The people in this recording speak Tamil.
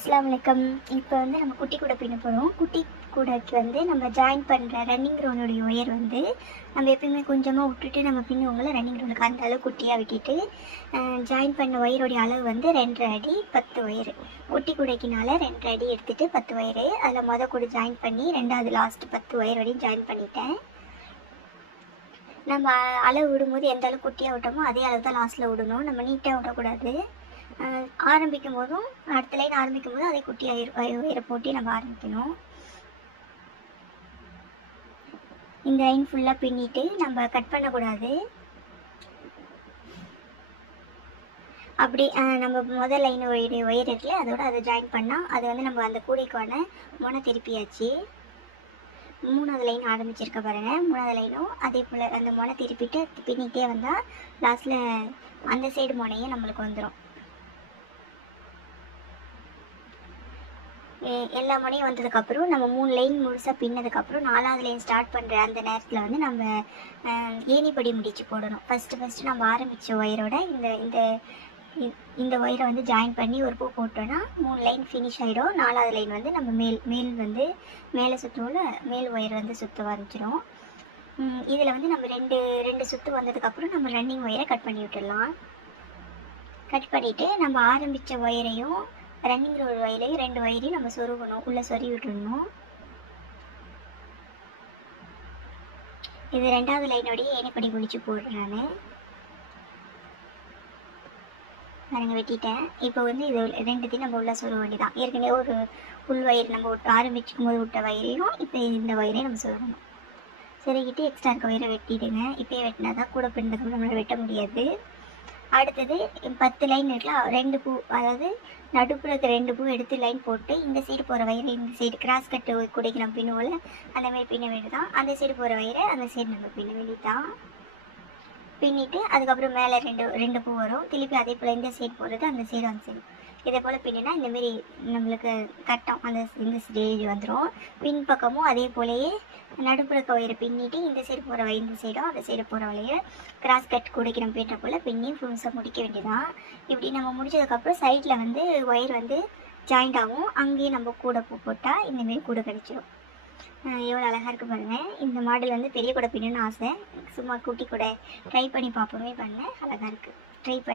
அஸ்ஸலாமு அலைக்கும். இப்போ வந்து நம்ம குட்டி கூட பின்ன போகிறோம். குட்டி கூடைக்கு வந்து நம்ம ஜாயின் பண்ணுற ரன்னிங் ரோலுடைய ஒயர் வந்து நம்ம எப்பயுமே கொஞ்சமாக விட்டுட்டு நம்ம பின்னுவோங்கள ரன்னிங் ரோலுக்கு அந்த அளவு குட்டியாக விட்டுட்டு ஜாயின் பண்ண ஒயருடைய அளவு வந்து 2.5 அடி 10 ஒயரு. குட்டி கூடைக்குனால 2.5 அடி எடுத்துகிட்டு 10 ஒயரு அதில் கூட ஜாயின் பண்ணி ரெண்டாவது லாஸ்ட் 10 ஒயர் வரையும் ஜாயின் பண்ணிட்டேன். நம்ம அளவு விடும்போது எந்த அளவு குட்டியாக விட்டோமோ அதே அளவு தான் லாஸ்ட்டில் விடணும். நம்ம நீட்டாக விடக்கூடாது. ஆரம்பிக்கும் போதும் அடுத்த லைன் ஆரம்பிக்கும் போதும் அதே குட்டியாக உயர போட்டு நம்ம ஆரம்பிக்கணும். இந்த லைன் ஃபுல்லாக பின்னிட்டு நம்ம கட் பண்ணக்கூடாது. அப்படி நம்ம முதல் லைன் ஒயர் இருக்குல்ல அதோட அதை ஜாயின் பண்ணால் அது வந்து நம்ம அந்த கூடைக்கான முனை திருப்பியாச்சு. 3வது லைன் ஆரம்பிச்சிருக்க பாருங்க. 3வது லைனும் அதே போல் அந்த முனை திருப்பிட்டு பின்னிகிட்டே வந்தால் லாஸ்ட்டில் அந்த சைடு முனையும் நம்மளுக்கு வந்துடும். எல்லா முனையும் வந்ததுக்கப்புறம் நம்ம 3 லைன் முழுசாக பின்னதுக்கப்புறம் 4வது லைன் ஸ்டார்ட் பண்ணுற அந்த நேரத்தில் வந்து நம்ம ஏணிப்படி முடிச்சு போடணும். ஃபஸ்ட்டு நம்ம ஆரம்பித்த ஒயரோட இந்த ஒயரை வந்து ஜாயின் பண்ணி ஒரு பூ போட்டோன்னா 3 லைன் ஃபினிஷ் ஆகிடும். 4வது லைன் வந்து நம்ம மேல் வந்து மேலே சுற்றுவோம்ல மேல் ஒயர் வந்து சுற்ற ஆரம்பிச்சிடும். இதில் வந்து நம்ம ரெண்டு சுற்று வந்ததுக்கப்புறம் நம்ம ரன்னிங் ஒயரை கட் பண்ணி விட்டுடலாம். கட் பண்ணிவிட்டு நம்ம ஆரம்பித்த ஒயரையும் ரன்னிங் ரோல் ஒயரையும் 2 ஒயரையும் நம்ம சொருகணும், உள்ளே சொருகி விட்டுடணும். இது 2வது லைனோடைய ஏணிப்படி முடிச்சு போடுறேன் நான். பாருங்க வெட்டிட்டேன். இப்போ வந்து இது 2த்தையும் நம்ம உள்ளே சொருக வேண்டியதான். ஏற்கனவே ஒரு உள் ஒயர் நம்ம ஆரம்பிக்கும் போது விட்ட வயரையும் இப்போ இந்த வயரையும் நம்ம சொருகணும். சொருகிட்டு எக்ஸ்ட்ரா இருக்க வயரை வெட்டிடுங்க. இப்போயே வெட்டினா தான் கூட பின்னதுக்கு நம்மளால் வெட்ட முடியாது. அடுத்தது 10 லைன் இருக்குல்ல 2 பூ, அதாவது நடுப்புற 2 பூ எடுத்து லைன் போட்டு இந்த சைடு போகிற வயரை இந்த சைடு கிராஸ் கட்டு கூடைக்கு நம்ம பின்னுவோம்ல அந்தமாதிரி பின்ன வேண்டியதான். அந்த சைடு போகிற வயரை அந்த சைடு நம்ம பின்ன வேண்டியதான். பின்னிட்டு அதுக்கப்புறம் மேலே ரெண்டு பூ வரும். திருப்பி அதே போல் இந்த சைடு போகிறது அந்த சைடு இதே போல் பின்னினா இந்தமாரி நம்மளுக்கு கட்டம் இந்த ஸ்டேஜ் வந்துடும். பின் பக்கமும் அதே போலேயே நடுப்புறக்க வயரை பின்னிட்டு இந்த சைடு போகிற வயர் இந்த சைடும் அந்த சைடு போகிற வயர் கிராஸ் கட் கூடைக்கு நம்ம பின்ன போல் பின்னி ஃபுல்ஸாக முடிக்க வேண்டியதான். இப்படி நம்ம முடிச்சதுக்கப்புறம் சைடில் வந்து ஒயர் வந்து ஜாயிண்ட் ஆகும். அங்கேயும் நம்ம கூடை பூ போட்டால் இந்தமாரி கூடை கிடச்சிடும். எவ்வளோ அழகாக இருக்குது பாருங்கள். இந்த மாடல் வந்து பெரிய கூடை பின்னணும்னு ஆசை. சும்மா குட்டி கூட ட்ரை பண்ணி பார்ப்போமே பண்ணேன். அழகாக இருக்குது. ட்ரை பண்ணி